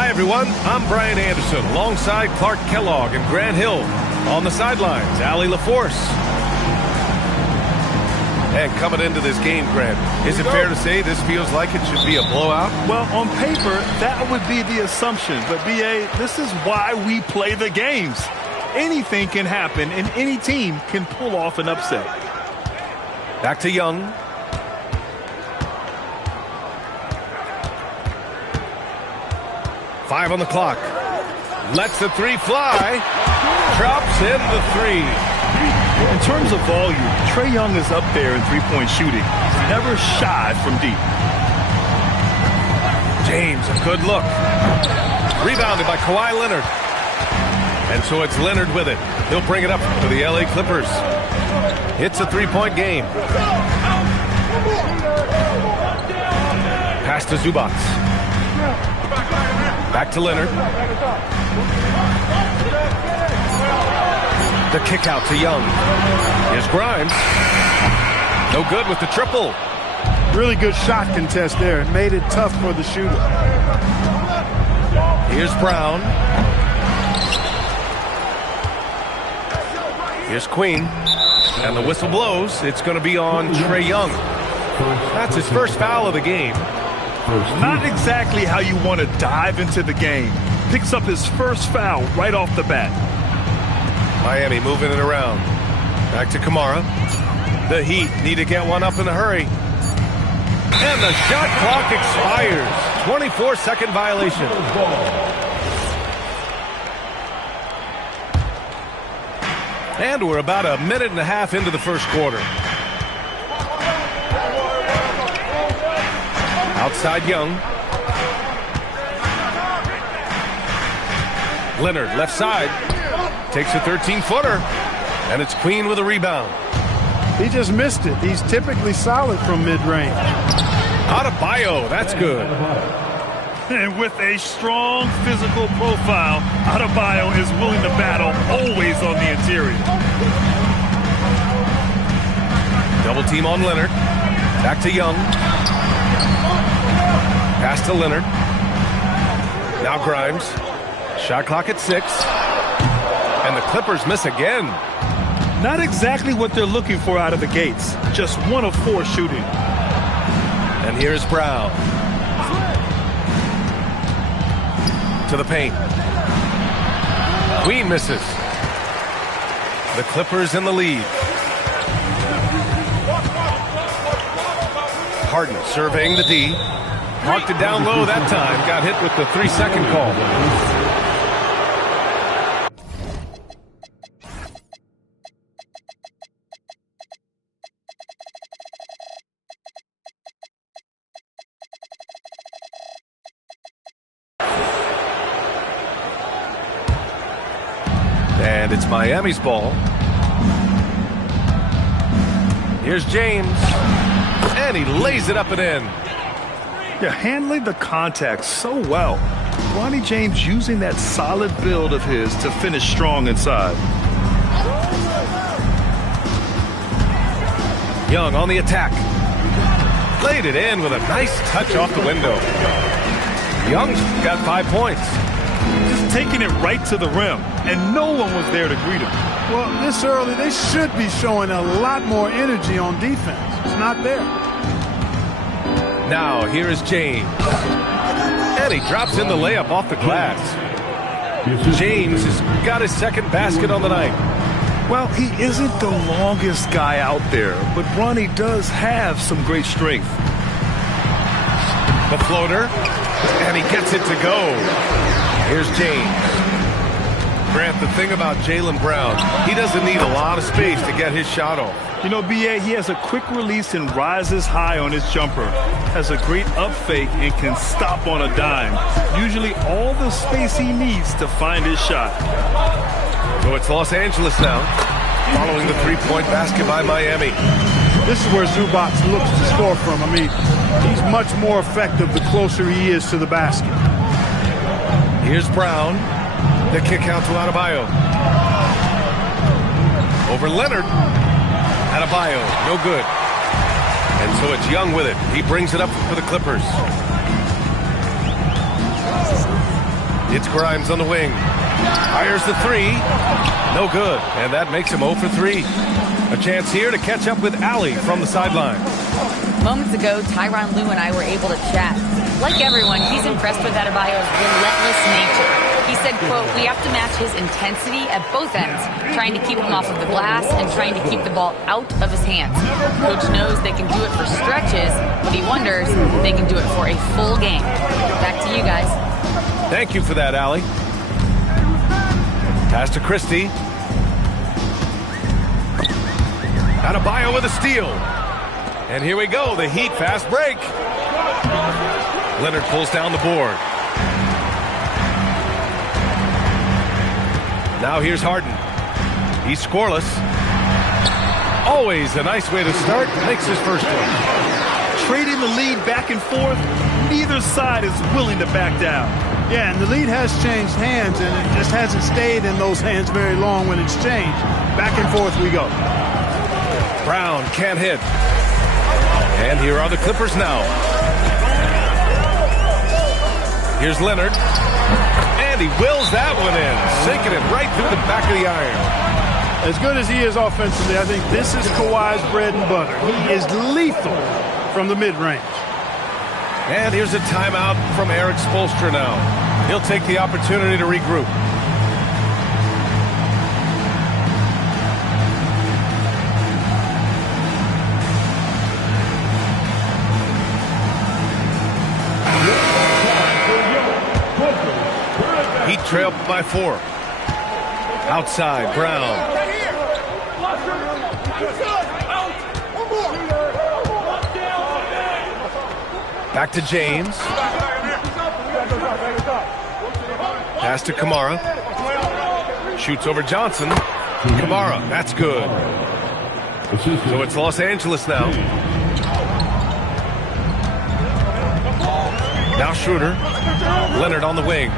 Hi, everyone. I'm Brian Anderson, alongside Clark Kellogg and Grant Hill. On the sidelines, Allie LaForce. And coming into this game, Grant, is it fair to say this feels like it should be a blowout? Well, on paper, that would be the assumption. But, B.A., this is why we play the games. Anything can happen, and any team can pull off an upset. Back to Young. Five on the clock. Lets the three fly. Drops in the three. In terms of volume, Trae Young is up there in three-point shooting. He's never shied from deep. James, a good look. Rebounded by Kawhi Leonard. And so it's Leonard with it. He'll bring it up for the LA Clippers. It's a three-point game. Pass to Zubac. Back to Leonard. The kick out to Young. Here's Grimes. No good with the triple. Really good shot contest there. It made it tough for the shooter. Here's Brown. Here's Queen. And the whistle blows. It's going to be on Trae Young. That's his first foul of the game. Not exactly how you want to dive into the game. Picks up his first foul right off the bat. Miami moving it around. Back to Kamara. The Heat need to get one up in a hurry. And the shot clock expires. 24-second violation. And we're about a minute and a half into the first quarter. Outside Young. Leonard left side. Takes a 13-footer. And it's Queen with a rebound. He just missed it. He's typically solid from mid-range. Adebayo, that's good. And with a strong physical profile, Adebayo is willing to battle, always on the interior. Double team on Leonard. Back to Young. Pass to Leonard. Now Grimes. Shot clock at 6. And the Clippers miss again. Not exactly what they're looking for out of the gates. Just 1 of 4 shooting. And here's Brown. To the paint. Queen misses. The Clippers in the lead. Harden surveying the D. Marked it down low that time. Got hit with the 3-second call. And it's Miami's ball. Here's James. And he lays it up and in. Yeah, handling the contact so well. Bronny James using that solid build of his to finish strong inside. Young on the attack. Laid it in with a nice touch off the window. Young's got 5 points. Just taking it right to the rim, and no one was there to greet him. Well, this early, they should be showing a lot more energy on defense. It's not there. Now, here is James. And he drops in the layup off the glass. James has got his second basket on the night. Well, he isn't the longest guy out there, but Bronny does have some great strength. The floater, and he gets it to go. Here's James. Grant, the thing about Jaylen Brown, he doesn't need a lot of space to get his shot off. You know, B.A., he has a quick release and rises high on his jumper. Has a great up fake and can stop on a dime. Usually all the space he needs to find his shot. So it's Los Angeles now, following the three-point basket by Miami. This is where Zubac looks to score from. I mean, he's much more effective the closer he is to the basket. Here's Brown. The kick out to Adebayo. Over Leonard. Adebayo, no good. And so it's Young with it. He brings it up for the Clippers. It's Grimes on the wing. Fires the three. No good. And that makes him 0 for 3. A chance here to catch up with Allie from the sideline. Moments ago, Tyronn Lue and I were able to chat. Like everyone, he's impressed with Adebayo's relentless nature. He said, quote, "We have to match his intensity at both ends, trying to keep him off of the glass and trying to keep the ball out of his hands. Coach knows they can do it for stretches, but he wonders if they can do it for a full game." Back to you guys. Thank you for that, Allie. Pass to Christie. Adebayo with a steal. And here we go, the Heat fast break. Leonard pulls down the board. Now here's Harden. He's scoreless. Always a nice way to start. Makes his first one. Trading the lead back and forth, neither side is willing to back down. Yeah, and the lead has changed hands, and it just hasn't stayed in those hands very long when it's changed. Back and forth we go. Brown can't hit. And here are the Clippers now. Here's Leonard. And he wills that one in, sinking it right through the back of the iron. As good as he is offensively, I think this is Kawhi's bread and butter. He is lethal from the mid-range. And here's a timeout from Eric Spoelstra now. He'll take the opportunity to regroup. Heat trailed by 4. Outside, Brown. Back to James. Pass to Kamara. Shoots over Johnson. Kamara, that's good. So it's Los Angeles now. Now Schroeder. Leonard on the wing.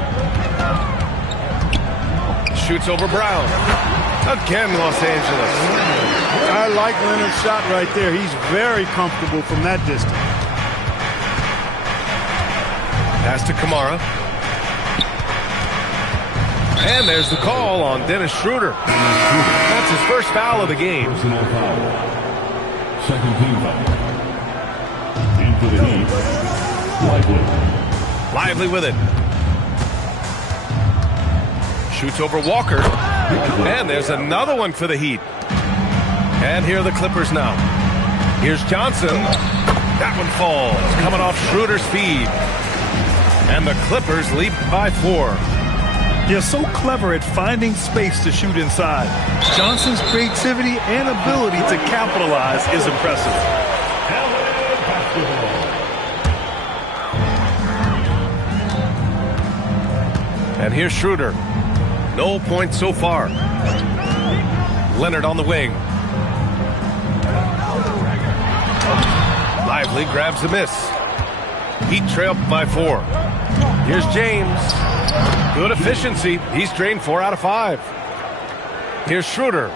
Shoots over Brown. Again, Los Angeles. I like Leonard's shot right there. He's very comfortable from that distance. Pass to Kamara. And there's the call on Dennis Schroeder. That's his first foul of the game. Personal foul. Second team foul. Into the Heat. Lively with it. Shoots over Walker. And there's another one for the Heat. And here are the Clippers now. Here's Johnson. That one falls. Coming off Schroeder's feed. And the Clippers lead by 4. They're so clever at finding space to shoot inside. Johnson's creativity and ability to capitalize is impressive. And here's Schroeder. No points so far. Leonard on the wing. Lively grabs the miss. Heat trailed by 4. Here's James. Good efficiency. He's drained 4 out of 5. Here's Schroeder.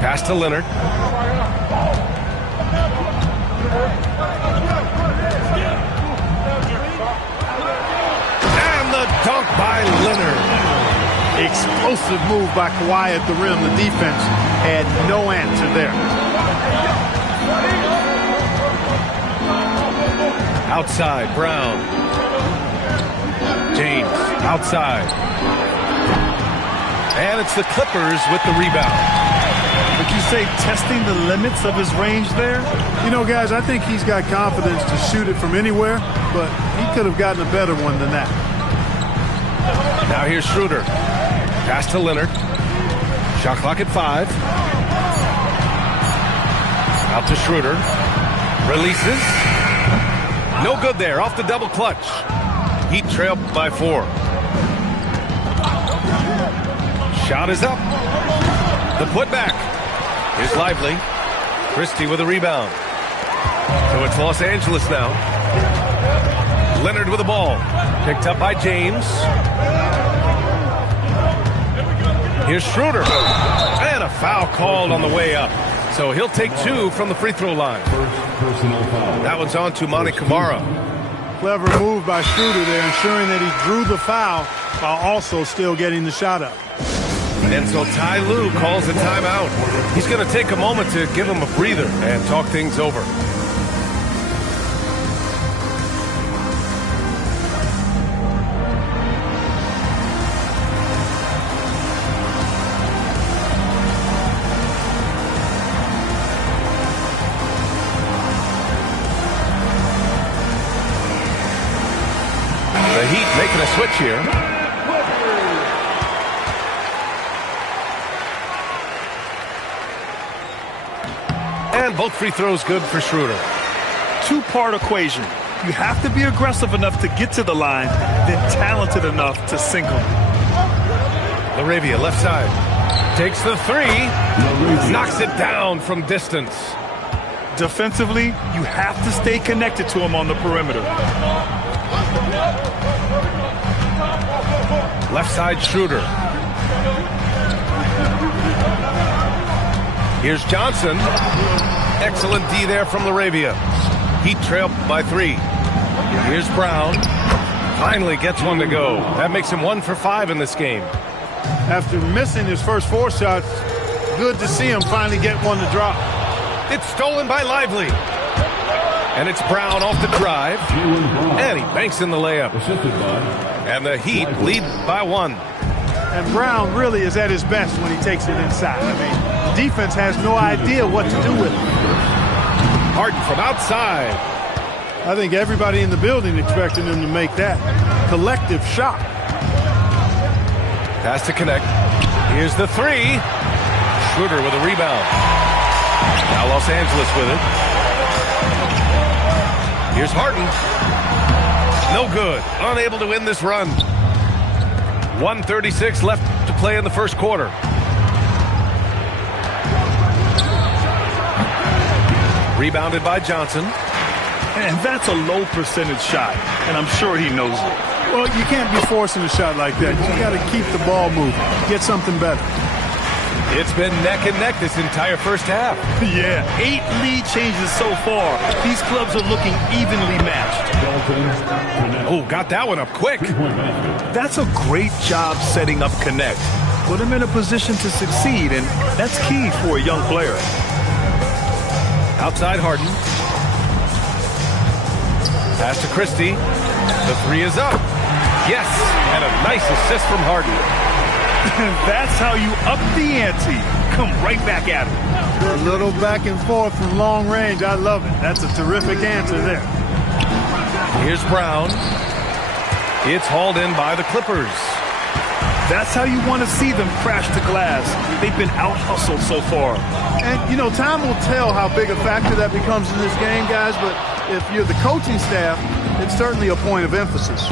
Pass to Leonard. And the dunk by Leonard. Explosive move by Kawhi at the rim. The defense had no answer there. Outside, Brown. James, outside. And it's the Clippers with the rebound. Would you say testing the limits of his range there? You know, guys, I think he's got confidence to shoot it from anywhere, but he could have gotten a better one than that. Now here's Schroeder. Pass to Leonard. Shot clock at 5. Out to Schroeder. Releases. No good there. Off the double clutch. Heat trailed by 4. Shot is up. The putback is Lively. Christie with a rebound. So it's Los Angeles now. Leonard with the ball. Picked up by James. Here's Schroeder. And a foul called on the way up. So he'll take 2 from the free throw line. Personal foul. That one's on to Monty Kamara. Clever move by Schroeder there, ensuring that he drew the foul while also still getting the shot up. And so Ty Lue calls a timeout. He's going to take a moment to give him a breather and talk things over. The Heat making a switch here. And both free throws good for Schroeder. Two-part equation. You have to be aggressive enough to get to the line, then talented enough to sink them. LaRavia, left side. Takes the 3. Knocks it down from distance. Defensively, you have to stay connected to him on the perimeter. Left side Schroeder. Here's Johnson. Excellent D there from LaRavia. Heat trail by 3. Here's Brown. Finally gets one to go. That makes him 1 for 5 in this game. After missing his first 4 shots, good to see him finally get one to drop. It's stolen by Lively. And it's Brown off the drive. And he banks in the layup. And the Heat lead by 1. And Brown really is at his best when he takes it inside. I mean, the defense has no idea what to do with it. Harden from outside. I think everybody in the building expecting him to make that collective shot. Pass to connect. Here's the 3. Schroeder with a rebound. Now Los Angeles with it. Here's Harden. No good. Unable to win this run. 1:36 left to play in the first quarter. Rebounded by Johnson. And that's a low percentage shot, and I'm sure he knows it. Well, you can't be forcing a shot like that. You got to keep the ball moving. Get something better. It's been neck and neck this entire first half. Yeah, 8 lead changes so far. These clubs are looking evenly matched. Oh, got that one up quick. That's a great job setting up Connect. Put him in a position to succeed, and that's key for a young player. Outside Harden. Pass to Christie. The 3 is up. Yes, and a nice assist from Harden. That's how you up the ante. Come right back at him. A little back and forth from long range. I love it. That's a terrific answer there. Here's Brown. It's hauled in by the Clippers. That's how you want to see them crash the glass. They've been out-hustled so far. And, you know, time will tell how big a factor that becomes in this game, guys, but if you're the coaching staff, it's certainly a point of emphasis.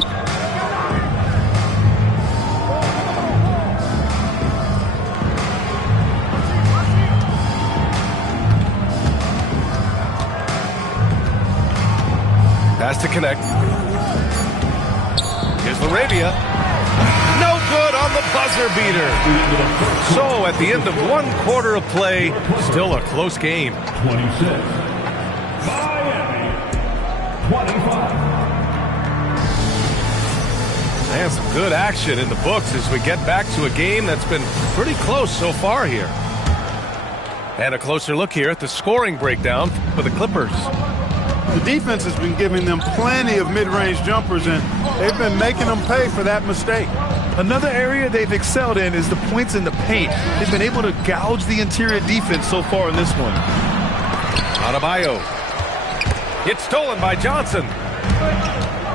Pass to connect. Here's LaRavia. No good on the buzzer beater. So at the end of 1 quarter of play, still a close game. 26. Miami. 25. And some good action in the books as we get back to a game that's been pretty close so far here. And a closer look here at the scoring breakdown for the Clippers. The defense has been giving them plenty of mid-range jumpers, and they've been making them pay for that mistake. Another area they've excelled in is the points in the paint. They've been able to gouge the interior defense so far in this one. Adebayo. It's stolen by Johnson.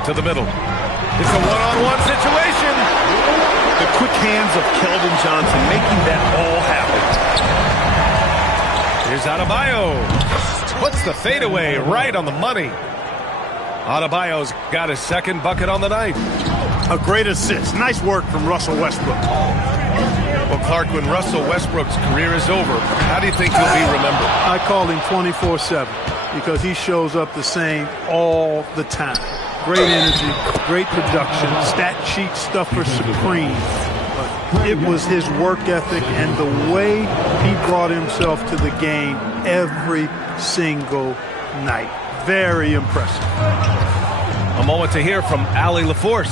To the middle. It's a one-on-one situation. The quick hands of Keldon Johnson making that all happen. Here's Adebayo. Puts the fadeaway right on the money. Adebayo's got his second bucket on the night. A great assist. Nice work from Russell Westbrook. Well, Clark, when Russell Westbrook's career is over, how do you think he'll be remembered? I call him 24/7 because he shows up the same all the time. Great energy, great production, stat sheet stuffer supreme. But It was his work ethic and the way he brought himself to the game every single night. Very impressive. A moment to hear from Allie LaForce.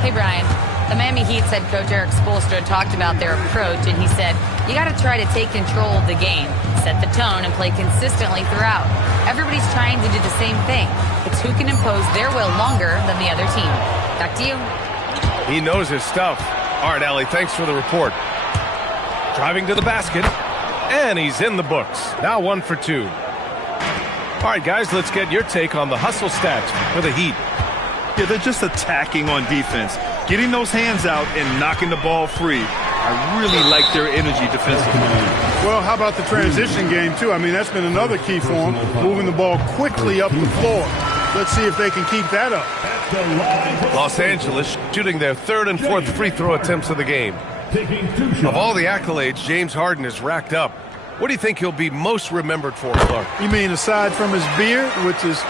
Hey, Brian. The Miami Heat's head coach Eric Spoelstra talked about their approach, and he said, you got to try to take control of the game, set the tone, and play consistently throughout. Everybody's trying to do the same thing. It's who can impose their will longer than the other team. Back to you. He knows his stuff. All right, Allie, thanks for the report. Driving to the basket, and he's in the books. Now 1 for 2. All right, guys, let's get your take on the hustle stats for the Heat. Yeah, they're just attacking on defense, getting those hands out and knocking the ball free. I really like their energy defensively. Well, how about the transition game, too? I mean, that's been another key for them, moving the ball quickly up the floor. Let's see if they can keep that up. Los Angeles shooting their 3rd and 4th free throw attempts of the game. Of all the accolades James Harden has racked up, what do you think he'll be most remembered for, Clark? You mean aside from his beard, which is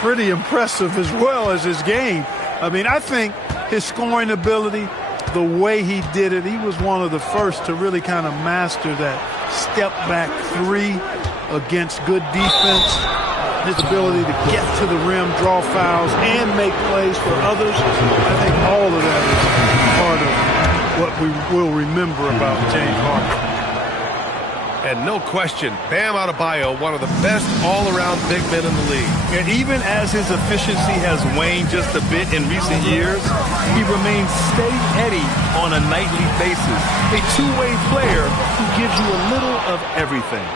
pretty impressive as well as his game? I mean, I think his scoring ability, the way he did it, he was one of the first to really kind of master that step-back three against good defense. His ability to get to the rim, draw fouls, and make plays for others. I think all of that is part of what we will remember about James Harden. And no question, Bam Adebayo, one of the best all-around big men in the league. And even as his efficiency has waned just a bit in recent years, he remains steady-eddy on a nightly basis. A two-way player who gives you a little of everything.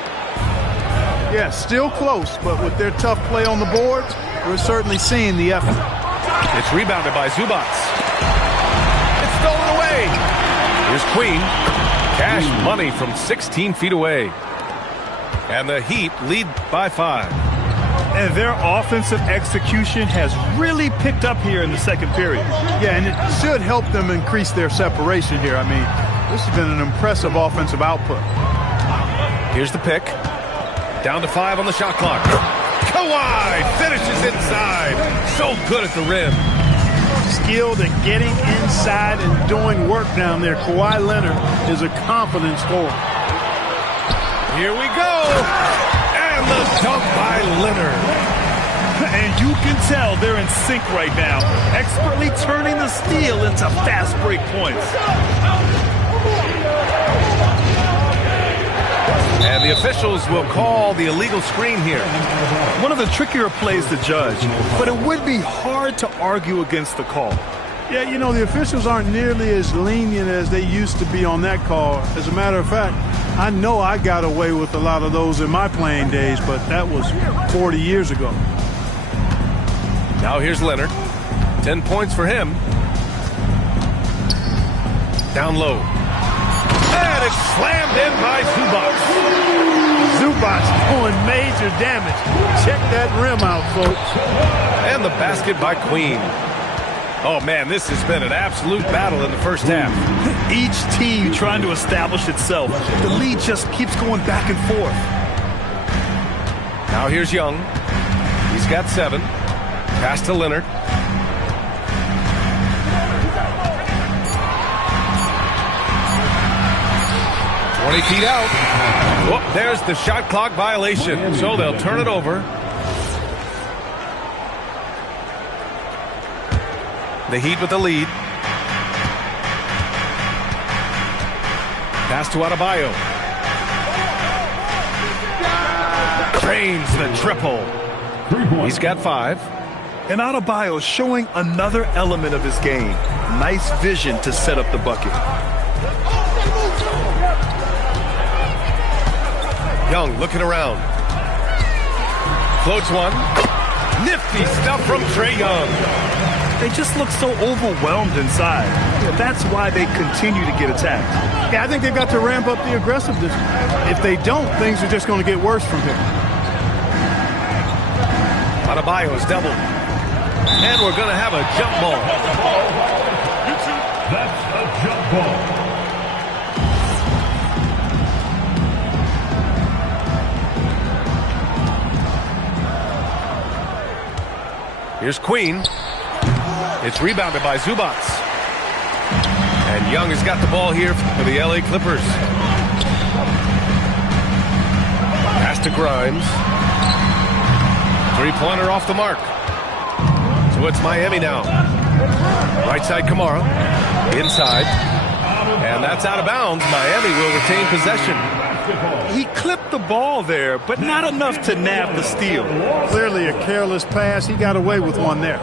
Yeah, still close, but with their tough play on the boards, we're certainly seeing the effort. It's rebounded by Zubac. It's stolen away. Here's Queen. Cash money from 16 feet away. And the Heat lead by 5. And their offensive execution has really picked up here in the second period. Yeah, and it should help them increase their separation here. I mean, this has been an impressive offensive output. Here's the pick. Down to 5 on the shot clock. Kawhi finishes inside. So good at the rim. Skilled at getting inside and doing work down there. Kawhi Leonard is a confident scorer. Here we go. And the dunk by Leonard. And you can tell they're in sync right now, expertly turning the steal into fast break points. And the officials will call the illegal screen here. One of the trickier plays to judge, but it would be hard to argue against the call. Yeah, you know, the officials aren't nearly as lenient as they used to be on that call. As a matter of fact, I know I got away with a lot of those in my playing days, but that was 40 years ago. Now here's Leonard. 10 points for him. Down low. And it's slammed in by Zubac. Zubac doing major damage. Check that rim out, folks. And the basket by Queen. Oh, man, this has been an absolute battle in the first half. Each team trying to establish itself. The lead just keeps going back and forth. Now here's Young. He's got 7. Pass to Leonard. Feet out. Whoop, there's the shot clock violation. So they'll turn it over. The Heat with the lead. Pass to Adebayo. Drains the triple. He's got 5. And Adebayo showing another element of his game. Nice vision to set up the bucket. Young looking around. Floats one. Nifty stuff from Trae Young. They just look so overwhelmed inside. That's why they continue to get attacked. Yeah, I think they've got to ramp up the aggressiveness. If they don't, things are just going to get worse from here. Adebayo is doubled. And we're going to have a jump ball. That's a jump ball. Here's Queen. It's rebounded by Zubac. And Young has got the ball here for the LA Clippers. Pass to Grimes. Three-pointer off the mark. So it's Miami now. Right side Kamara. Inside. And that's out of bounds. Miami will retain possession. He clipped the ball there, but not enough to nab the steal. Clearly a careless pass. He got away with one there.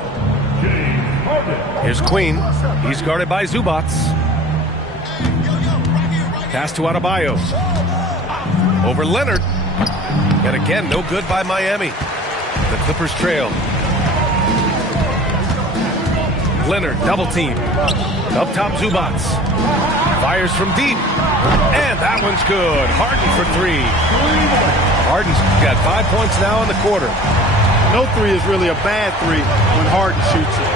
Here's Queen. He's guarded by Zubats. Pass to Adebayo. Over Leonard. And again, no good by Miami. The Clippers trail. Leonard, double team. Up top, Zubats. Fires from deep. And that one's good. Harden for three. Harden's got 5 points now in the quarter. No three is really a bad three when Harden shoots it.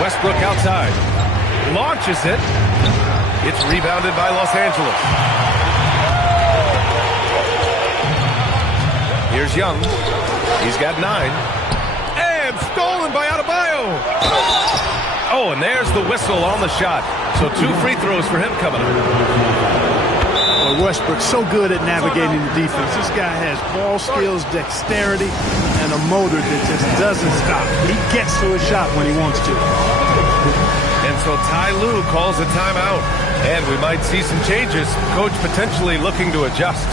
Westbrook outside. Launches it. It's rebounded by Los Angeles. Here's Young. He's got 9. And stolen by Adebayo. Oh, and there's the whistle on the shot. So 2 free throws for him coming up. Well, Westbrook's so good at navigating the defense. This guy has ball skills, dexterity, and a motor that just doesn't stop. He gets to a shot when he wants to. And so Ty Lue calls a timeout. And we might see some changes. Coach potentially looking to adjust.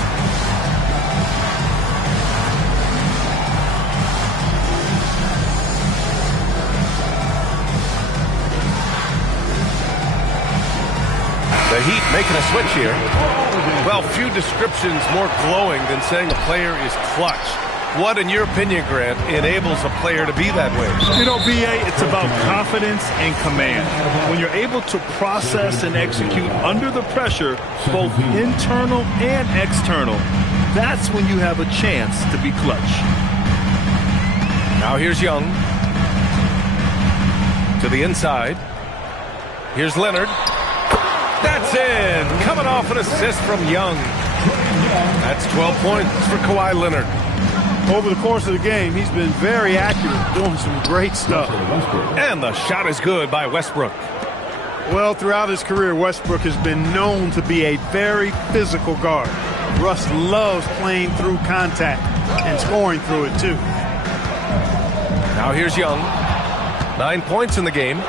The Heat making a switch here. Well, few descriptions more glowing than saying a player is clutch. What, in your opinion, Grant, enables a player to be that way? You know, B.A., it's about confidence and command. When you're able to process and execute under the pressure, both internal and external, that's when you have a chance to be clutch. Now here's Young. To the inside. Here's Leonard. That's in. Coming off an assist from Young. That's 12 points for Kawhi Leonard. Over the course of the game, he's been very accurate, doing some great stuff. And the shot is good by Westbrook. Well, throughout his career, Westbrook has been known to be a very physical guard. Russ loves playing through contact and scoring through it, too. Now here's Young. 9 points in the game.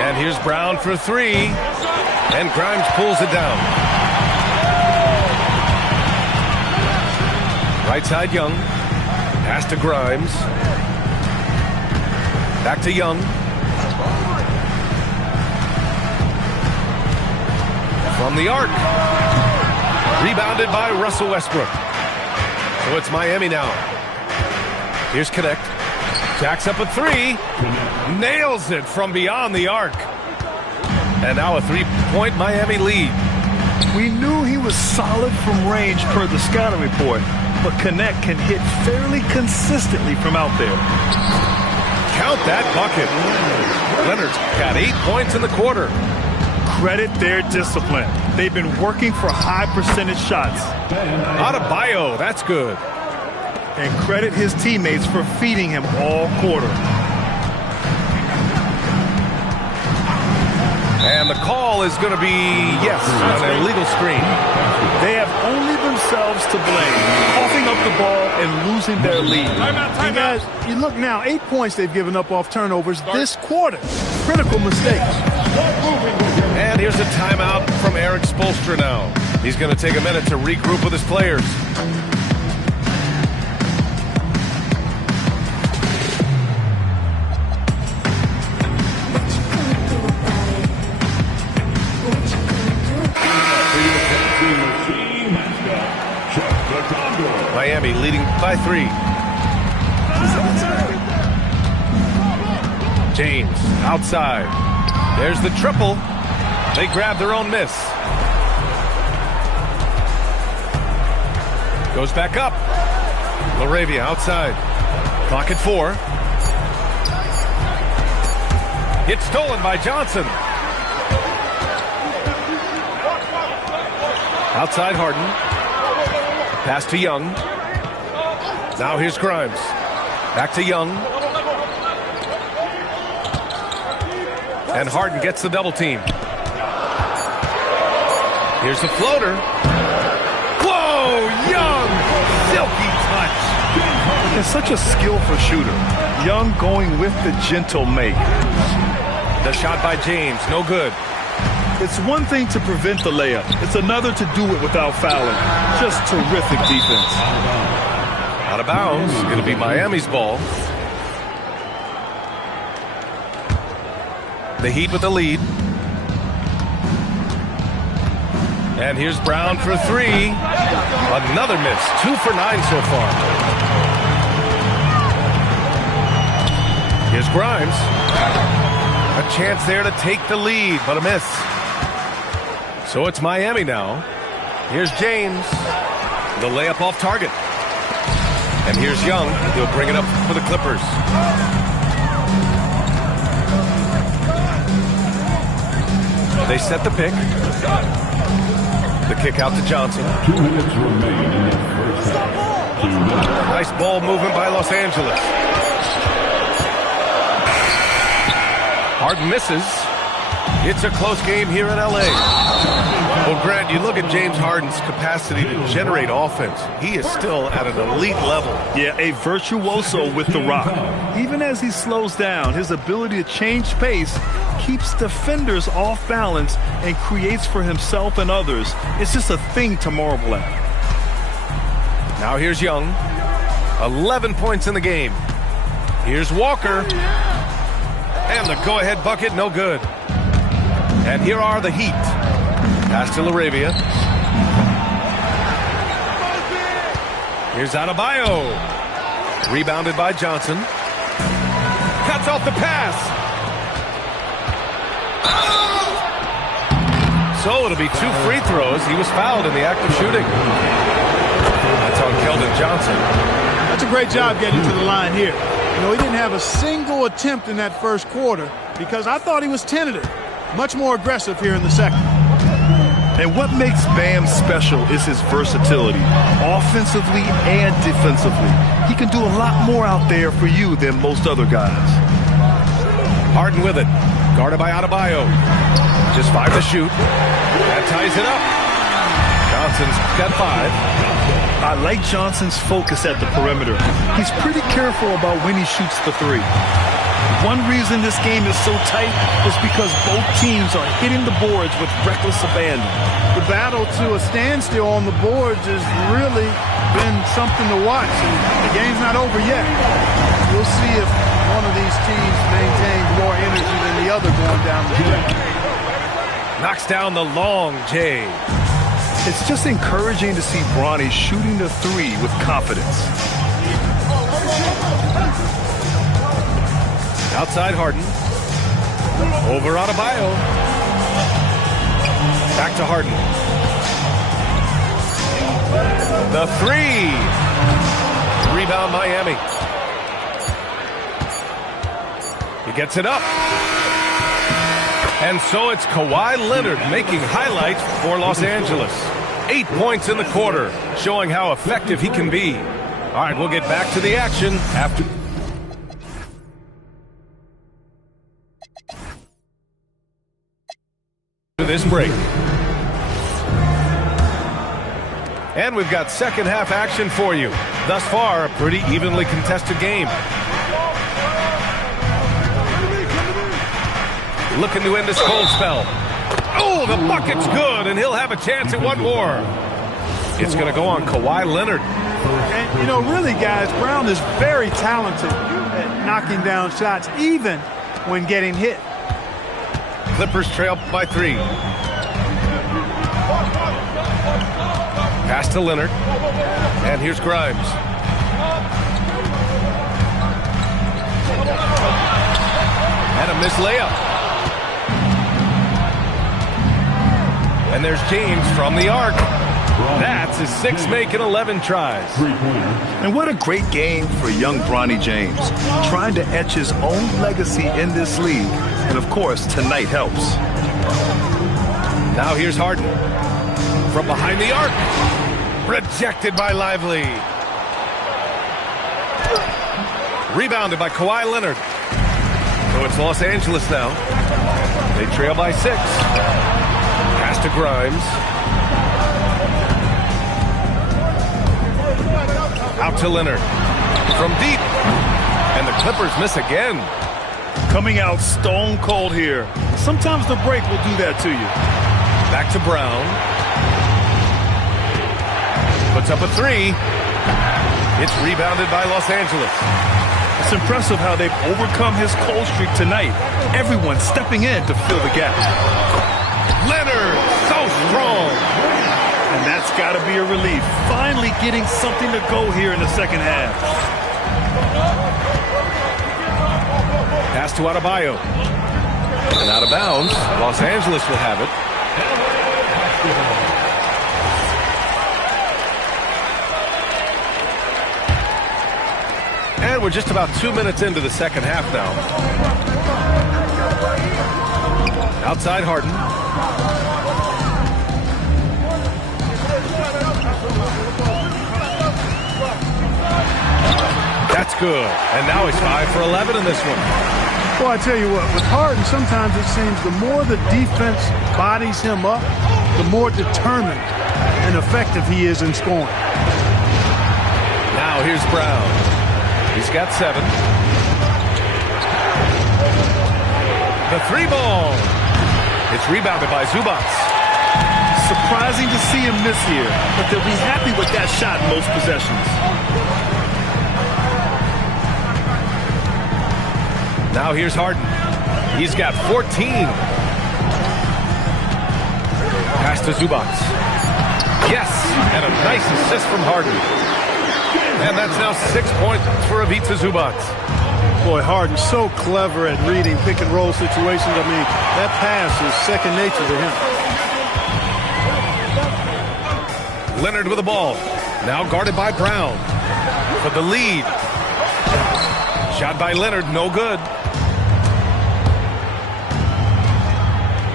And here's Brown for 3. And Grimes pulls it down. Right side, Young. Pass to Grimes. Back to Young. From the arc. Rebounded by Russell Westbrook. So it's Miami now. Here's Connect. Jacks up a 3. Nails it from beyond the arc. And now a 3-point Miami lead. We knew he was solid from range per the scouting report, but Connect can hit fairly consistently from out there. Count that bucket. Leonard's got 8 points in the quarter. Credit their discipline. They've been working for high percentage shots. Adebayo, that's good. And credit his teammates for feeding him all quarter. And the call is going to be, yes, an illegal screen. They have only themselves to blame, coughing up the ball and losing their lead. You guys, you look now, 8 points they've given up off turnovers this quarter. Critical mistakes. And here's a timeout from Eric Spoelstra now. He's going to take a minute to regroup with his players. Miami leading by 3. James outside. There's the triple. They grab their own miss. Goes back up. LaRavia outside. Clock at 4. It's stolen by Johnson. Outside Harden. Pass to Young. Now here's Grimes. Back to Young. And Harden gets the double team. Here's the floater. Whoa, Young! Silky touch. And such a skillful shooter. Young going with the gentle make. The shot by James, no good. It's one thing to prevent the layup. It's another to do it without fouling. Just terrific defense. Out of bounds. It'll be Miami's ball. The Heat with the lead. And here's Brown for three. Another miss. 2 for 9 so far. Here's Grimes. A chance there to take the lead, but a miss. So it's Miami now. Here's James. The layup off target. And here's Young. He'll bring it up for the Clippers. They set the pick. The kick out to Johnson. 2 minutes remain in the first half. 2 minutes. Nice ball movement by Los Angeles. Harden misses. It's a close game here in L.A. Well, Grant, you look at James Harden's capacity to generate offense. He is still at an elite level. Yeah, a virtuoso with the rock. Even as he slows down, his ability to change pace keeps defenders off balance and creates for himself and others. It's just a thing to marvel at. Now here's Young. 11 points in the game. Here's Walker. And the go-ahead bucket, no good. And here are the Heat. Pass to LaRavia. Here's Adebayo. Rebounded by Johnson. Cuts off the pass. So it'll be 2 free throws. He was fouled in the act of shooting. That's on Keldon Johnson. That's a great job getting to the line here. You know, he didn't have a single attempt in that first quarter because I thought he was tentative. Much more aggressive here in the second. And what makes Bam special is his versatility, offensively and defensively. He can do a lot more out there for you than most other guys. Harden with it. Guarded by Adebayo. Just 5 to shoot. That ties it up. Johnson's got 5. I like Johnson's focus at the perimeter. He's pretty careful about when he shoots the 3. One reason this game is so tight is because both teams are hitting the boards with reckless abandon. The battle to a standstill on the boards has really been something to watch. And the game's not over yet. We'll see if one of these teams maintains more energy than the other going down the stretch. Knocks down the long J. It's just encouraging to see Bronny shooting the 3 with confidence. Outside Harden. Over Adebayo. Back to Harden. The 3. Rebound Miami. He gets it up. And so it's Kawhi Leonard making highlights for Los Angeles. 8 points in the quarter, showing how effective he can be. All right, we'll get back to the action after this break. And we've got second half action for you. Thus far, a pretty evenly contested game. Looking to end this cold spell. Oh, the bucket's good, and he'll have a chance at one more. It's going to go on Kawhi Leonard. And, you know, really, guys, Brown is very talented at knocking down shots, even when getting hit. Clippers trail by 3. Pass to Leonard. And here's Grimes. And a missed layup. And there's James from the arc. That's his 6th make in 11 tries. And what a great game for young Bronny James, trying to etch his own legacy in this league. And of course, tonight helps. Now here's Harden. From behind the arc. Rejected by Lively. Rebounded by Kawhi Leonard. So it's Los Angeles now. They trail by 6. Pass to Grimes. Out to Leonard. From deep. And the Clippers miss again. Coming out stone cold here. Sometimes the break will do that to you. Back to Brown. Puts up a 3. It's rebounded by Los Angeles. It's impressive how they've overcome his cold streak tonight. Everyone stepping in to fill the gap. Leonard, so strong. And that's got to be a relief. Finally getting something to go here in the second half. Pass to Adebayo. And out of bounds. Los Angeles will have it. And we're just about 2 minutes into the second half now. Outside Harden. That's good. And now he's 5 for 11 in this one. Well, I tell you what, with Harden, sometimes it seems the more the defense bodies him up, the more determined and effective he is in scoring. Now here's Brown. He's got 7. The 3 ball. It's rebounded by Zubac. Surprising to see him miss here, but they'll be happy with that shot in most possessions. Now here's Harden. He's got 14. Pass to Zubac. Yes, and a nice assist from Harden. And that's now 6 points for Ivica Zubac. Boy, Harden's so clever at reading pick-and-roll situations. I mean, that pass is second nature to him. Leonard with the ball. Now guarded by Brown. For the lead. Shot by Leonard, no good.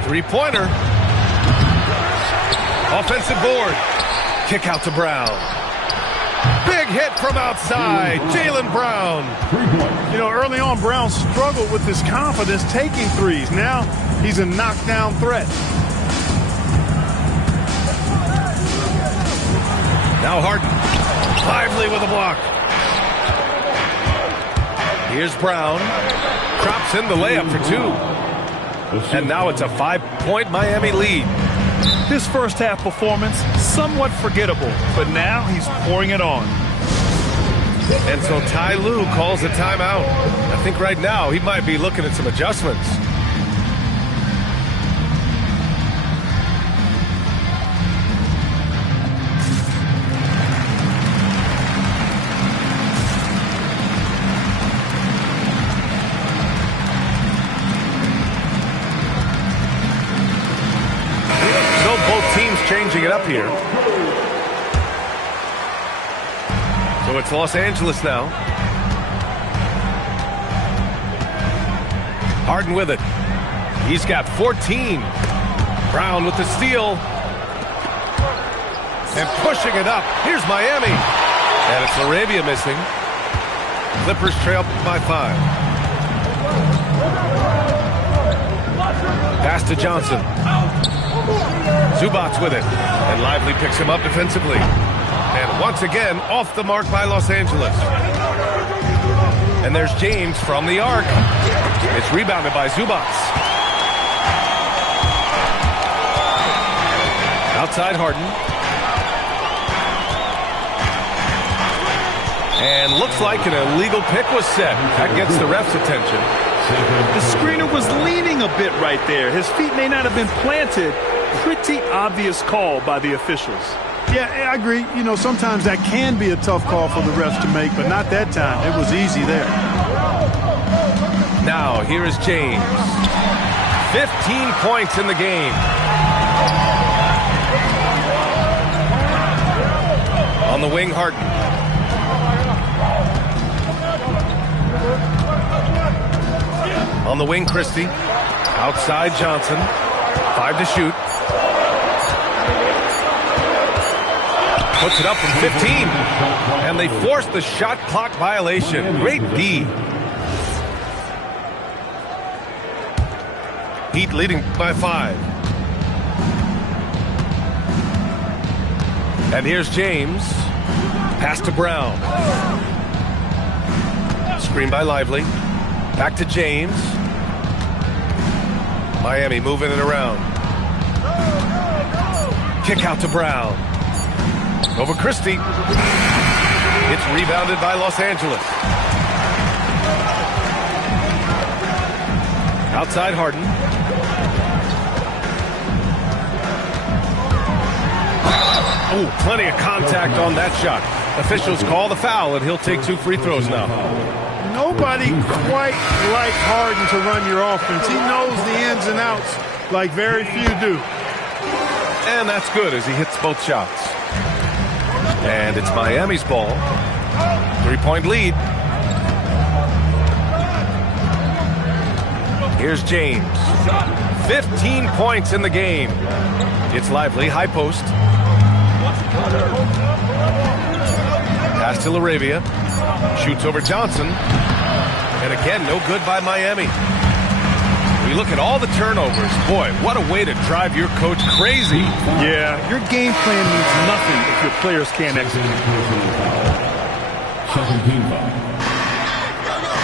3-pointer. Offensive board. Kick out to Brown. Big hit from outside. Jaylen Brown. You know, early on, Brown struggled with his confidence taking threes. Now he's a knockdown threat. Now Harden. Lively with a block. Here's Brown. Drops in the layup for 2. And now it's a 5-point Miami lead. His first half performance, somewhat forgettable, but now he's pouring it on. And so Ty Lue calls a timeout. I think right now he might be looking at some adjustments. Changing it up here. So it's Los Angeles now. Harden with it. He's got 14. Brown with the steal. And pushing it up. Here's Miami. And it's Arabia missing. Clippers trail by 5. Pass to Johnson. Zubac with it. And Lively picks him up defensively. And once again, off the mark by Los Angeles. And there's James from the arc. It's rebounded by Zubac. Outside Harden. And looks like an illegal pick was set. That gets the ref's attention. The screener was leaning a bit right there. His feet may not have been planted. Pretty obvious call by the officials. Yeah, I agree. You know, sometimes that can be a tough call for the refs to make, but not that time. It was easy there. Now, here is James. 15 points in the game. On the wing, Harden. On the wing, Christie. Outside, Johnson. 5 to shoot. Puts it up from 15. And they force the shot clock violation. Great D. Heat leading by 5. And here's James. Pass to Brown. Screen by Lively. Back to James. Miami moving it around. Kick out to Brown. Over Christie. It's rebounded by Los Angeles. Outside Harden. Oh, plenty of contact on that shot. Officials call the foul, and he'll take 2 free throws now. Nobody quite like Harden to run your offense. He knows the ins and outs like very few do. And that's good as he hits both shots. And it's Miami's ball. 3-point lead. Here's James. 15 points in the game. It's Lively, high post. Pass to LaRavia. Shoots over Johnson. And again, no good by Miami. We look at all the turnovers. Boy, what a way to drive your coach crazy. Yeah, your game plan means nothing if your players can't execute. Second team foul.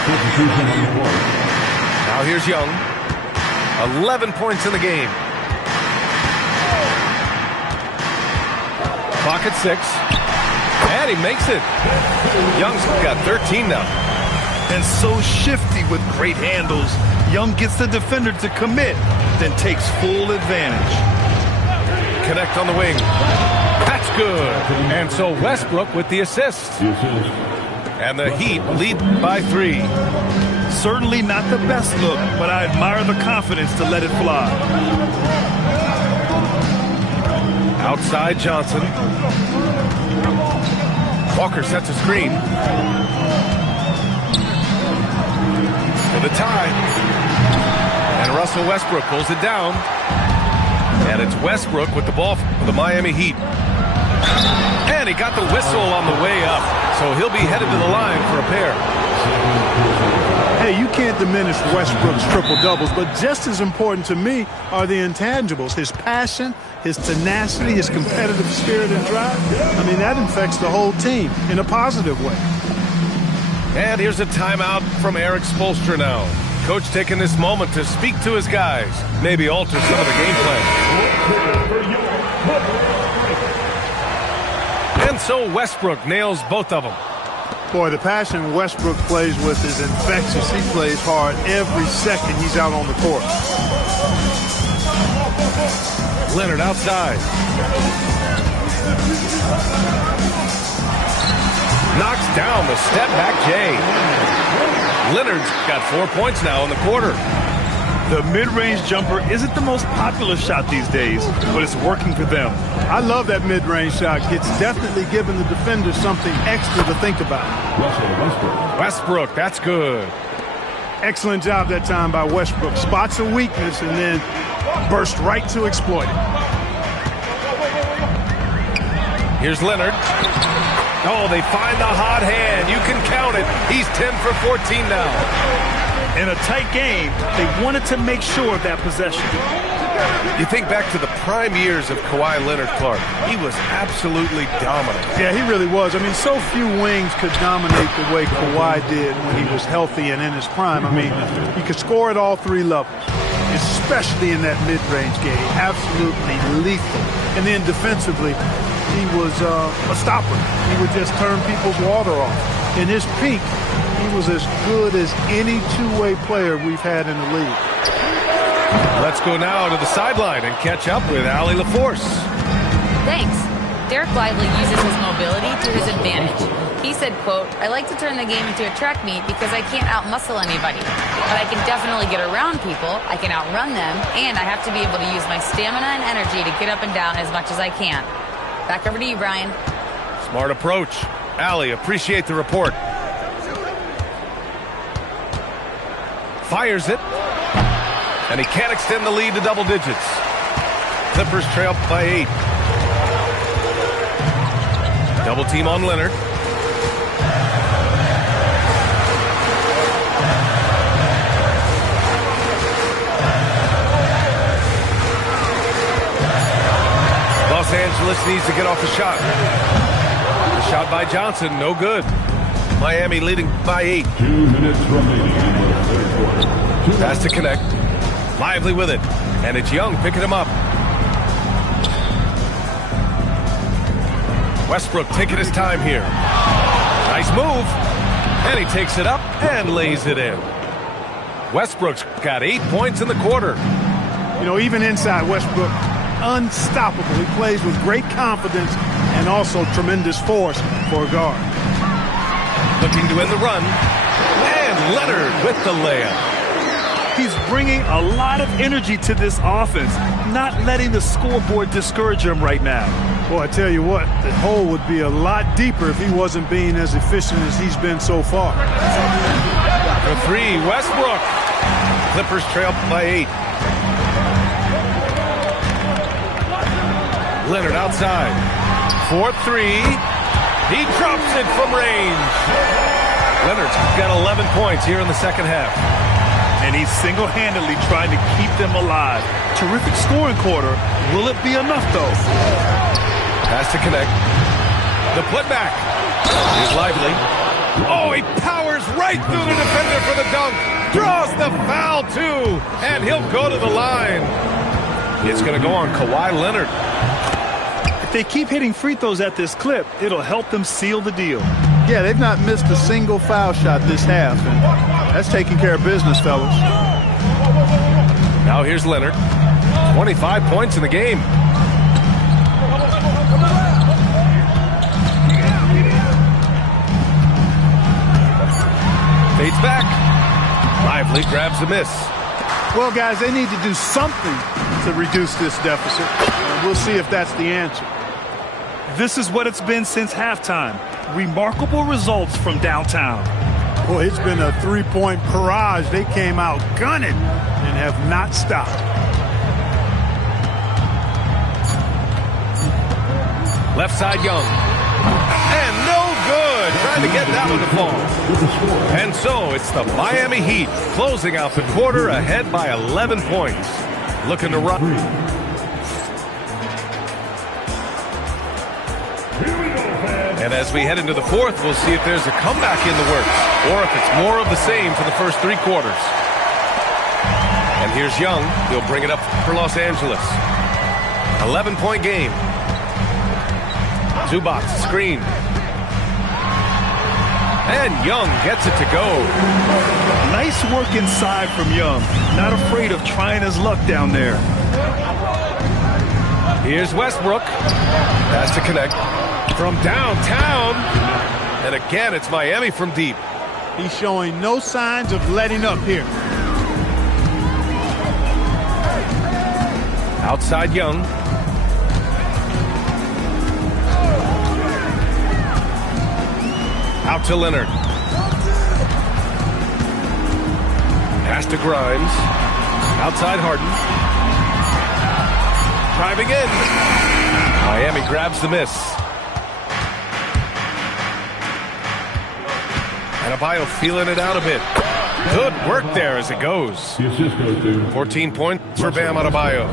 Substitution on the court. Now here's Young. 11 points in the game. Clock at 6. And he makes it. Young's got 13 now. And so shifty with great handles. Young gets the defender to commit, then takes full advantage. Connect on the wing. That's good. And so Westbrook with the assist. The assist. And the Heat lead by 3. Certainly not the best look, but I admire the confidence to let it fly. Outside Johnson. Walker sets a screen. For the tie. And Russell Westbrook pulls it down. And it's Westbrook with the ball for the Miami Heat. And he got the whistle on the way up. So he'll be headed to the line for a pair. Hey, you can't diminish Westbrook's triple-doubles, but just as important to me are the intangibles. His passion, his tenacity, his competitive spirit and drive. I mean, that infects the whole team in a positive way. And here's a timeout from Eric Spoelstra now. Coach taking this moment to speak to his guys. Maybe alter some of the game plan. And so Westbrook nails both of them. Boy, the passion Westbrook plays with is infectious. He plays hard every second he's out on the court. Leonard outside. Knocks down the step-back J. Leonard's got 4 points now in the quarter. The mid-range jumper isn't the most popular shot these days, but it's working for them. I love that mid-range shot. It's definitely giving the defender something extra to think about. Westbrook, that's good. Excellent job that time by Westbrook. Spots a weakness and then burst right to exploit it. Here's Leonard. Oh, they find the hot hand. You can count it. He's 10 for 14 now. In a tight game, they wanted to make sure of that possession. You think back to the prime years of Kawhi Leonard, Clark. He was absolutely dominant. Yeah, he really was. I mean, so few wings could dominate the way Kawhi did when he was healthy and in his prime. I mean, he could score at all 3 levels, especially in that mid-range game. Absolutely lethal. And then defensively, he was a stopper. He would just turn people's water off. In his peak, he was as good as any two-way player we've had in the league. Let's go now to the sideline and catch up with Allie LaForce. Thanks. Derek Lively uses his mobility to his advantage. He said, quote, "I like to turn the game into a track meet because I can't outmuscle anybody. But I can definitely get around people, I can outrun them, and I have to be able to use my stamina and energy to get up and down as much as I can." Back over to you, Brian. Smart approach. Allie, appreciate the report. Fires it. And he can't extend the lead to double digits. Clippers trail by 8. Double team on Leonard. needs to get off a shot. The shot by Johnson, no good. Miami leading by 8. 2 minutes remaining in the third quarter. Has to connect. Lively with it. And it's Young picking him up. Westbrook taking his time here. Nice move. And he takes it up and lays it in. Westbrook's got 8 points in the quarter. You know, even inside Westbrook, unstoppable. He plays with great confidence and also tremendous force for a guard. Looking to end the run. And Leonard with the layup. He's bringing a lot of energy to this offense, not letting the scoreboard discourage him right now. Boy, I tell you what, the hole would be a lot deeper if he wasn't being as efficient as he's been so far. For 3, Westbrook. Clippers trail by 8. Leonard outside. 4-3. He drops it from range. Leonard's got 11 points here in the second half. And he's single-handedly trying to keep them alive. Terrific scoring quarter. Will it be enough, though? Has to connect. The putback is Lively. Oh, he powers right through the defender for the dunk. Draws the foul, too. And he'll go to the line. It's going to go on Kawhi Leonard. If they keep hitting free throws at this clip, it'll help them seal the deal. Yeah, they've not missed a single foul shot this half, and that's taking care of business, fellas. Now here's Leonard. 25 points in the game. Fades back. Lively grabs the miss. Well, guys, they need to do something to reduce this deficit. And we'll see if that's the answer. This is what it's been since halftime. Remarkable results from downtown. Boy, it's been a three-point barrage. They came out gunning and have not stopped. Left side Young. And no good. Trying to get that one to fall. And so it's the Miami Heat closing out the quarter ahead by 11 points. Looking to run. And as we head into the fourth, we'll see if there's a comeback in the works or if it's more of the same for the first 3 quarters. And here's Young. He'll bring it up for Los Angeles. 11-point game. Zubac screen. And Young gets it to go. Nice work inside from Young. Not afraid of trying his luck down there. Here's Westbrook. Has to connect. From downtown. And again, it's Miami from deep. He's showing no signs of letting up here. Outside Young. Out to Leonard. Pass to Grimes. Outside Harden. Driving in. Miami grabs the miss. Adebayo feeling it out a bit. Good work there as it goes. 14 points for Bam Adebayo.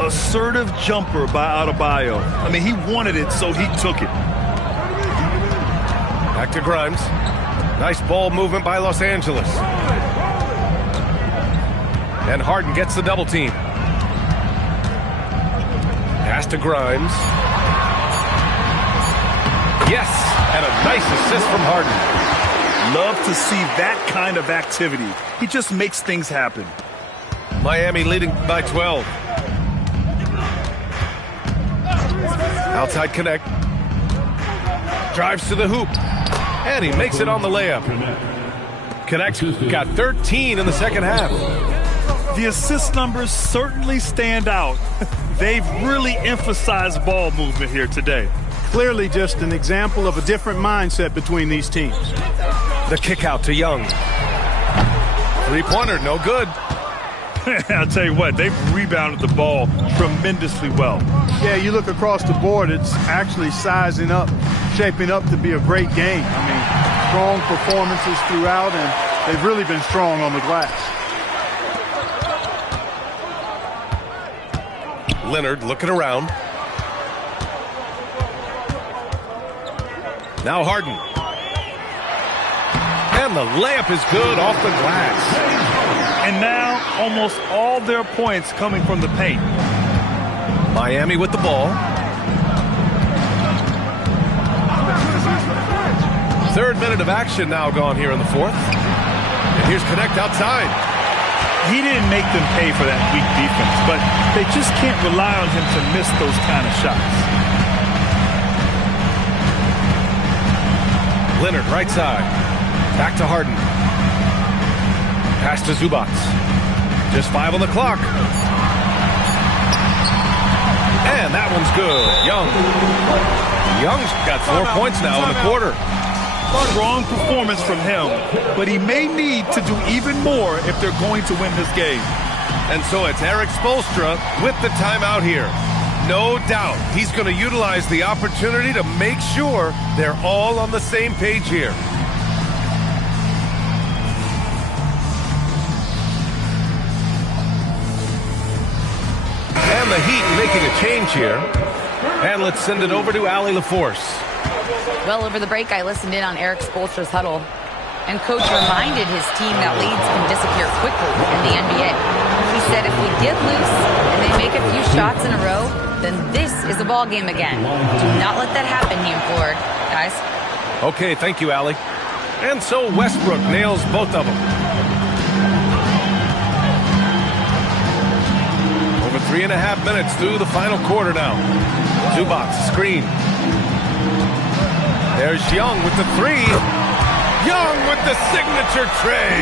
Assertive jumper by Adebayo. I mean, he wanted it, so he took it. Back to Grimes. Nice ball movement by Los Angeles. And Harden gets the double team. Pass to Grimes. Yes, and a nice assist from Harden. Love to see that kind of activity. He just makes things happen. Miami leading by 12. Outside connect. Drives to the hoop. And he makes it on the layup. Connect got 13 in the second half. The assist numbers certainly stand out. They've really emphasized ball movement here today. Clearly just an example of a different mindset between these teams. The kick out to Young. Three-pointer, no good. I'll tell you what, they've rebounded the ball tremendously well. Yeah, you look across the board, it's actually sizing up, shaping up to be a great game. I mean, strong performances throughout, and they've really been strong on the glass. Leonard looking around. Now Harden. And the layup is good off the glass. And now almost all their points coming from the paint. Miami with the ball. Third minute of action now gone here in the fourth. And here's Connect outside. He didn't make them pay for that weak defense, but they just can't rely on him to miss those kind of shots. Leonard right side. Back to Harden. Pass to Zubac. Just 5 on the clock. And that one's good. Young. Young's got 4 points now in the quarter. Strong performance from him, but he may need to do even more if they're going to win this game. And so it's Eric Spoelstra with the timeout here. No doubt he's going to utilize the opportunity to make sure they're all on the same page here. And the Heat making a change here. And let's send it over to Allie LaForce. Well, over the break, I listened in on Eric Spoelstra's huddle. And Coach reminded his team that leads can disappear quickly in the NBA. He said if we get loose and they make a few shots in a row, then this is a ball game again. Do not let that happen, he implored. Guys. Okay, thank you, Allie. And so Westbrook nails both of them. Over 3.5 minutes through the final quarter now. Zubac screen. There's Young with the three. Young with the signature tray.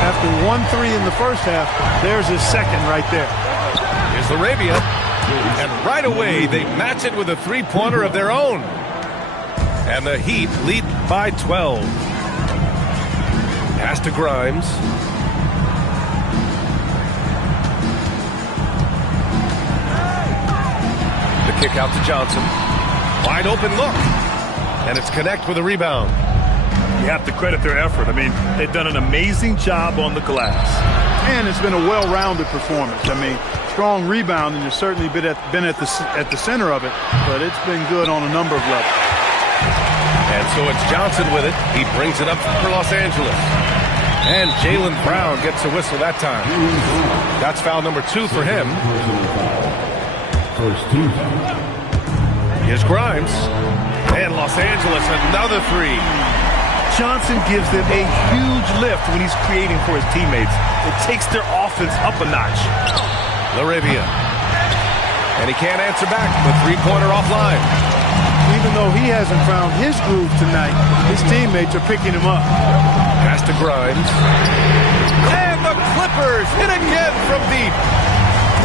After 1-3 in the first half, there's his second right there. Here's Arabia. And right away, they match it with a three-pointer of their own. And the Heat lead by 12. Pass to Grimes. The kick out to Johnson. Wide open look. And it's Connect with a rebound. You have to credit their effort. I mean, they've done an amazing job on the glass. And it's been a well-rounded performance. I mean, strong rebounding has certainly been at the center of it, but it's been good on a number of levels. And so it's Johnson with it. He brings it up for Los Angeles. And Jaylen Brown gets a whistle that time. That's foul number 2 for him. First team. Here's Grimes. And Los Angeles, another three. Johnson gives them a huge lift when he's creating for his teammates. It takes their offense up a notch. Larabia. And he can't answer back. The three-pointer offline. Even though he hasn't found his groove tonight, his teammates are picking him up. Pass to Grimes. And the Clippers hit again from deep.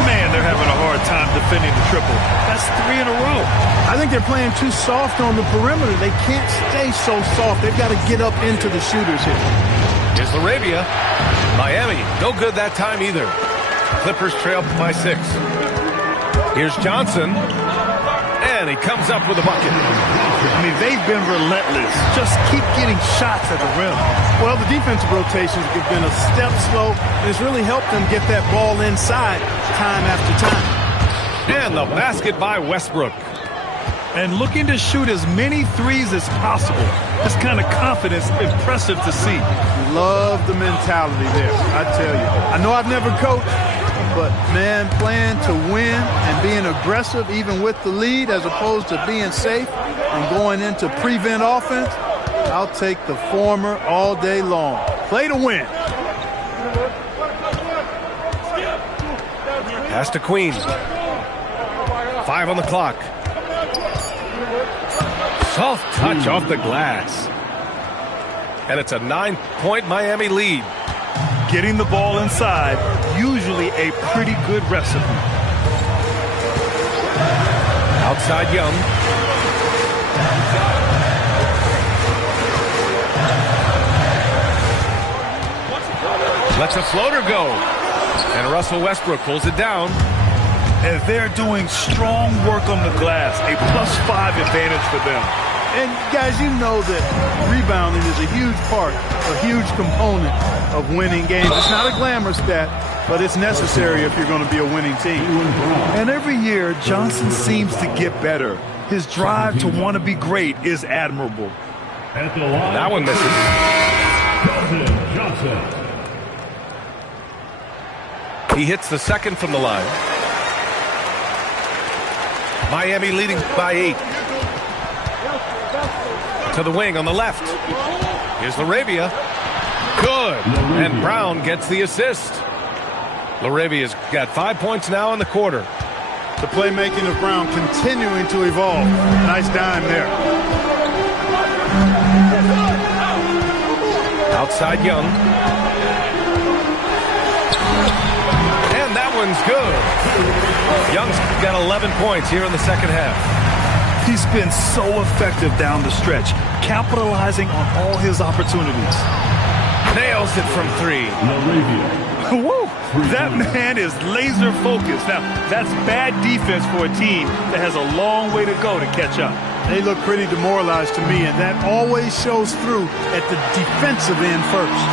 Man, they're having a hard time defending the triple. That's 3 in a row. I think they're playing too soft on the perimeter. They can't stay so soft. They've got to get up into the shooters here. Here's Arabia. Miami, no good that time either. Clippers trail by 6. Here's Johnson. And he comes up with a bucket. I mean, they've been relentless. Just keep getting shots at the rim. Well, the defensive rotations have been a step slow, and it's really helped them get that ball inside time after time. And the basket by Westbrook. And looking to shoot as many threes as possible. This kind of confidence, impressive to see. Love the mentality there, I tell you. I know I've never coached, but, man, playing to win and being aggressive even with the lead as opposed to being safe and going into prevent offense, I'll take the former all day long. Play to win. Pass to Queen. 5 on the clock. Soft touch off the glass. And it's a 9-point Miami lead. Getting the ball inside, usually a pretty good recipe. Outside Young. Lets a floater go. And Russell Westbrook pulls it down. And they're doing strong work on the glass. A +5 advantage for them. And, guys, you know that rebounding is a huge part, a huge component of winning games. It's not a glamour stat, but it's necessary if you're going to be a winning team. And every year, Johnson seems to get better. His drive to want to be great is admirable. At the line, That one misses. Kelvin Johnson. He hits the second from the line. Miami leading by 8. To the wing on the left. Here's Laravia. Good. And Brown gets the assist. Laravia's got 5 points now in the quarter. The playmaking of Brown continuing to evolve. Nice dime there. Outside Young. And that one's good. Young's got 11 points here in the second half. He's been so effective down the stretch, capitalizing on all his opportunities. Nails it from 3. Laravia. Woo! That man is laser focused. Now, that's bad defense for a team that has a long way to go to catch up. They look pretty demoralized to me, and that always shows through at the defensive end first.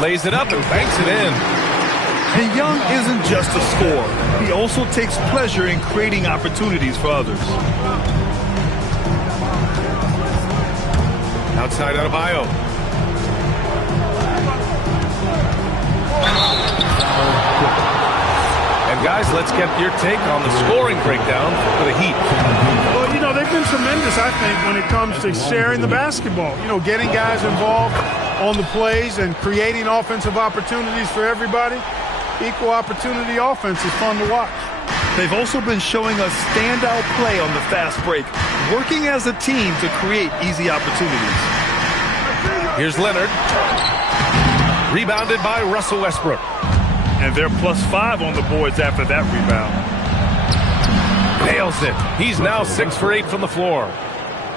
Lays it up and banks it in. And Young isn't just a scorer. He also takes pleasure in creating opportunities for others. Outside Adebayo. And guys, let's get your take on the scoring breakdown for the Heat. Well, you know, they've been tremendous, I think, when it comes to sharing the basketball. You know, getting guys involved on the plays and creating offensive opportunities for everybody. Equal opportunity offense is fun to watch. They've also been showing us standout play on the fast break, working as a team to create easy opportunities. Here's Leonard. Rebounded by Russell Westbrook. And they're +5 on the boards after that rebound. Nails it. He's now 6 for 8 from the floor.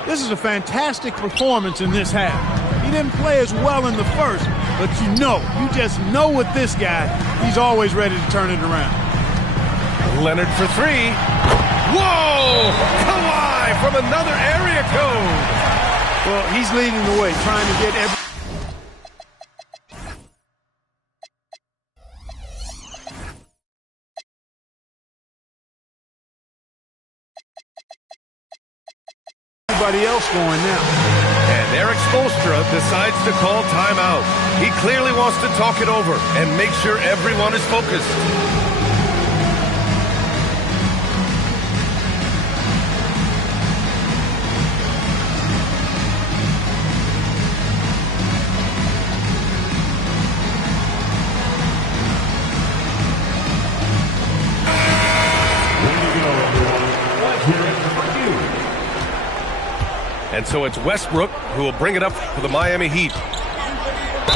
This is a fantastic performance in this half. He didn't play as well in the first, but you just know with this guy, he's always ready to turn it around. Leonard for 3. Whoa! Kawhi from another area code. Well, he's leading the way, trying to get everybody else going now. And Eric Spoelstra decides to call timeout. He clearly wants to talk it over and make sure everyone is focused. And so it's Westbrook who will bring it up for the Miami Heat.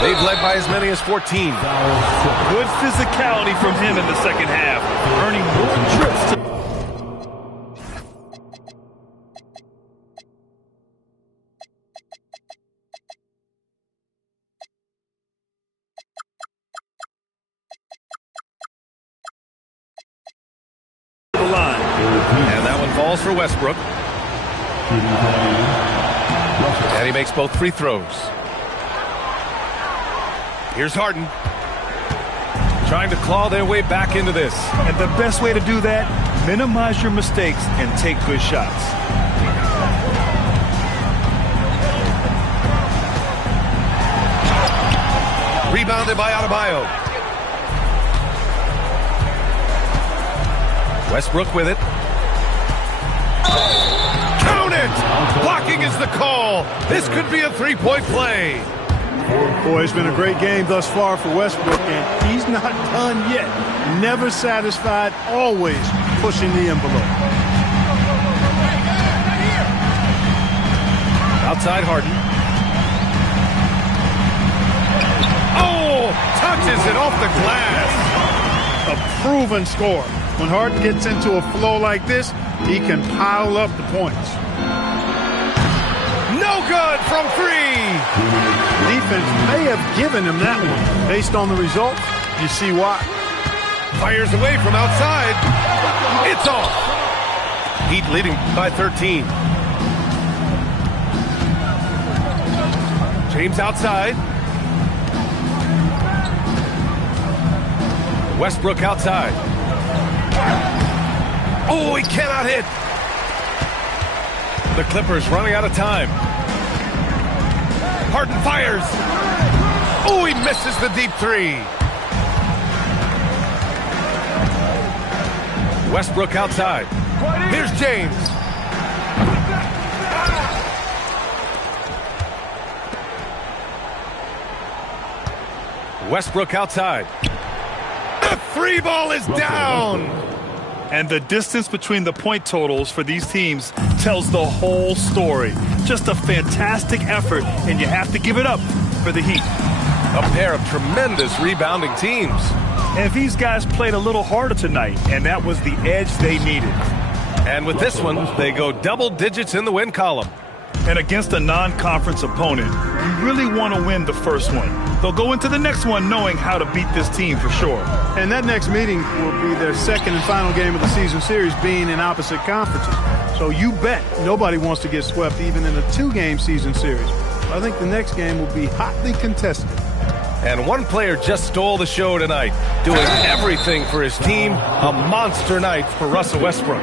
They've led by as many as 14. Good physicality from him in the second half, earning more trips to the line. And that one falls for Westbrook. And he makes both free throws. Here's Harden. Trying to claw their way back into this. And the best way to do that, minimize your mistakes and take good shots. Rebounded by Adebayo. Westbrook with it. Count it! Blocking is the call. This could be a three-point play. Boy, it's been a great game thus far for Westbrook, and he's not done yet. Never satisfied, always pushing the envelope. Outside Harden. Oh! Touches it off the glass. A proven scorer. When Harden gets into a flow like this, he can pile up the points. No good from 3. Defense may have given him that one. Based on the result, you see why. Fires away from outside. It's off. Heat leading by 13. James outside. Westbrook outside. Oh, he cannot hit. The Clippers running out of time. Harden fires. Oh, he misses the deep three. Westbrook outside. Here's James. Westbrook outside. The three ball is down. And the distance between the point totals for these teams tells the whole story. Just a fantastic effort, and you have to give it up for the Heat. A pair of tremendous rebounding teams. And these guys played a little harder tonight, and that was the edge they needed. And with this one, they go double digits in the win column. And against a non-conference opponent, you really want to win the first one. They'll go into the next one knowing how to beat this team for sure. And that next meeting will be their second and final game of the season series, being in opposite conferences. So you bet nobody wants to get swept even in a 2-game season series. I think the next game will be hotly contested. And one player just stole the show tonight, doing everything for his team. A monster night for Russell Westbrook.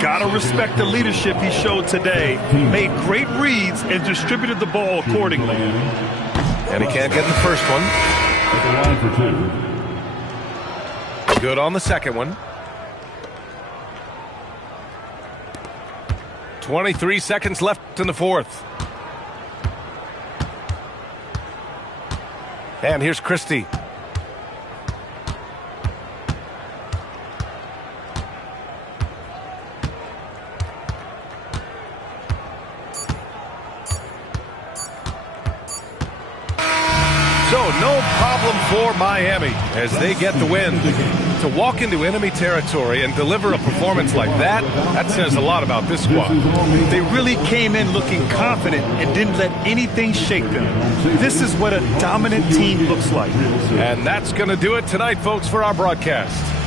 Gotta respect the leadership he showed today. Made great reads and distributed the ball accordingly. And he can't get the first one. At the line for 2. Good on the second one. 23 seconds left in the fourth. And here's Christie. So no problem for Miami as they get the win. To walk into enemy territory and deliver a performance like that, that says a lot about this squad. They really came in looking confident and didn't let anything shake them. This is what a dominant team looks like. And that's going to do it tonight, folks, for our broadcast.